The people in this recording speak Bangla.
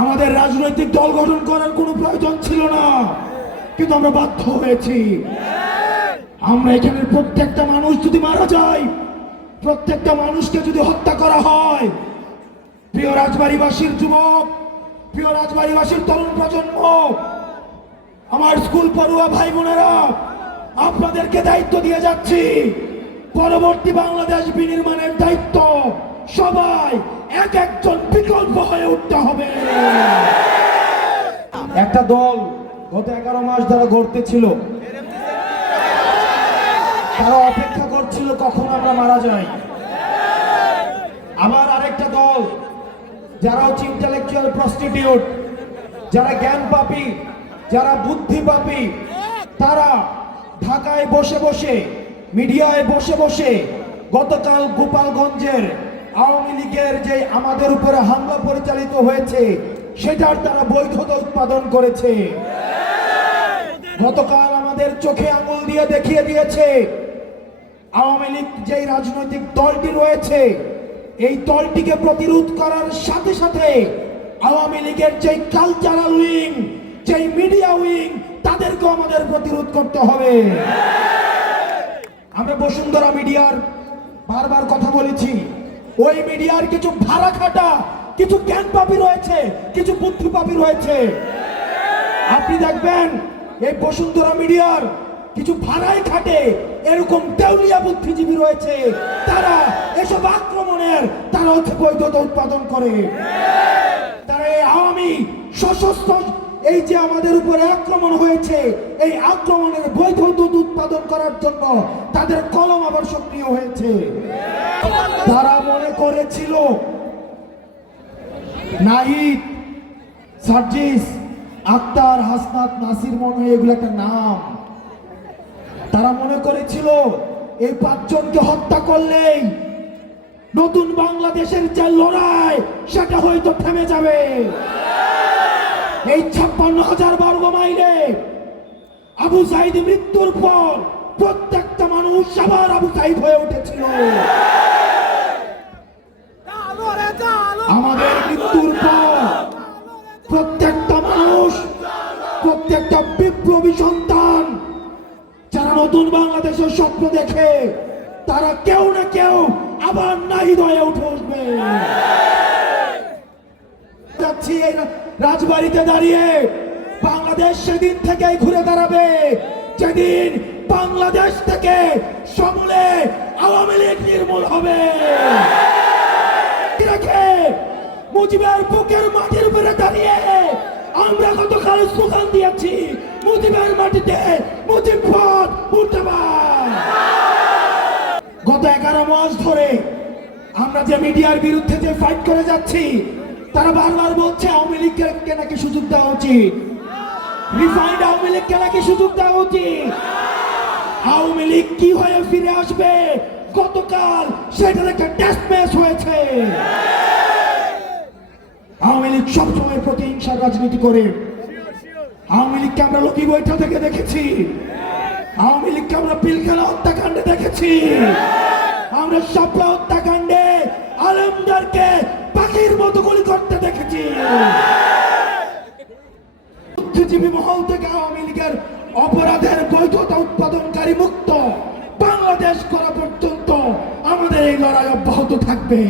আমাদের রাজনৈতিক দল গঠন করার কোনো প্রয়োজন ছিল না। কিন্তু আমরা বাধ্য হয়েছি। আমরা এখানের প্রত্যেকটা মানুষ যদি মারা যায়, প্রত্যেকটা মানুষকে যদি হত্যা করা হয়, প্রিয় রাজবাড়িবাসীর যুবক, প্রিয় রাজবাড়িবাসীর তরুণ প্রজন্ম, আমার স্কুল পড়ুয়া ভাই বোনেরা আপনাদেরকে দায়িত্ব দিয়ে যাচ্ছি। পরবর্তী বাংলাদেশ বিনির্মাণের দায়িত্ব সবাই এক একজন বিকল্প হয়ে উঠতে হবে। একটা দল গত এগারো মাস ধরে গড়তে ছিল, তারা অপেক্ষা করছিল কখন আমরা মারা যাই। আবার আরেকটা দল, যারা হচ্ছে ইন্টালেকচুয়াল প্রস্টিটিউট যারা জ্ঞান পাপি, যারা বুদ্ধি পাপি, তারা ঢাকায় বসে বসে, মিডিয়ায় বসে বসে গতকাল গোপালগঞ্জের আওয়ামী লীগের যে আমাদের উপরে হামলা পরিচালিত হয়েছে, সেটার তারা বৈধতা উৎপাদন করেছে। গতকাল আমাদের চোখে আঙুল দিয়ে দেখিয়ে দিয়েছে, আওয়ামী লীগ যেই রাজনৈতিক দলটি রয়েছে, এই দলটিকে প্রতিরোধ করার সাথে সাথে আওয়ামী লীগের যেই কালচারাল উইং যেই মিডিয়া উইং তাদেরকে আমাদের প্রতিরোধ করতে হবে। আমরা বসুন্ধরা মিডিয়ার বারবার কথা বলেছি ওই মিডিয়ার কিছু ভাড়া খাটা কিছু জ্ঞান পাপি রয়েছে, কিছু বুদ্ধি পাপি রয়েছে। আপনি দেখবেন, এই বসুন্ধরা মিডিয়ার কিছু ভাড়ায় খাটে এরকম দেউলিয়া বুদ্ধিজীবী রয়েছে। তারা এসব আক্রমণের, তারা হচ্ছে বৈধতা উৎপাদন করে। তারা এই আওয়ামী সশস্ত্র এই যে আমাদের উপরে আক্রমণ হয়েছে, এই আক্রমণের বৈধতা উৎপাদন করার জন্য তাদের কলম আবার সক্রিয় হয়েছে। তারা মনে করেছিল, নাহিদ, সার্জিস, আক্তার, হাসনাত, নাসির মনে এগুলো একটা নাম। তারা মনে করেছিল, এই পাঁচজনকে হত্যা করলেই নতুন বাংলাদেশের যে লড়াই, সেটা হয়তো থেমে যাবে। এই ছাপ্পান্ন হাজার বর্গ মাইলে আবু সাইদ মৃত্যুর পর প্রত্যেকটা মানুষ আবার আবু সাইদ হয়ে উঠেছিল। আমাদের মৃত্যুর পর প্রত্যেকটা মানুষ, প্রত্যেকটা বিপ্লবী সন্তান যারা নতুন বাংলাদেশের স্বপ্ন দেখে, তারা কেউ না কেউ আবার নাহিদ হয়ে উঠে উঠবে। যাচ্ছি রাজবাড়িতে দাঁড়িয়ে বাংলাদেশ সেদিন থেকেই ঘুরে দাঁড়াবে। যেদিন বাংলাদেশ থেকে সমূলে আওয়ামী লীগ নির্মূল হবে। মুজিবের বুকের মাটির উপরে দাঁড়িয়ে আমরা গতকাল স্লোগান দিয়েছি, মুজিবের মাটিতে মুজিব গত এগারো মাস ধরে আমরা যে মিডিয়ার বিরুদ্ধে যে ফাইট করে যাচ্ছি তারা বারবার বলছে, আওয়ামী লীগকে নাকি সুযোগ দেওয়া উচিত? রিফাইন্ড আওয়ামী লীগকে নাকি সুযোগ দেওয়া উচিত? আওয়ামী লীগ কি হয়ে ফিরে আসবে? গতকাল সেটার একটা টেস্ট ম্যাচ হয়েছে। আওয়ামী লীগ সবসময় প্রতিহিংসার রাজনীতি করে। আওয়ামী লীগকে আমরা লক্ষ্মী বৈঠা থেকে দেখেছি। আওয়ামী লীগকে আমরা পিলখানা হত্যাকাণ্ডে দেখেছি। আমরা শাপলা হত্যাকাণ্ডে আলমদারকে পাখির মতো গুলি করতে দেখেছি বুদ্ধিজীবী মহল থেকে আওয়ামী লীগের অপরাধের বৈধতা উৎপাদনকারী মুক্ত বাংলাদেশ করা পর্যন্ত আমাদের এই লড়াই অব্যাহত থাকবে।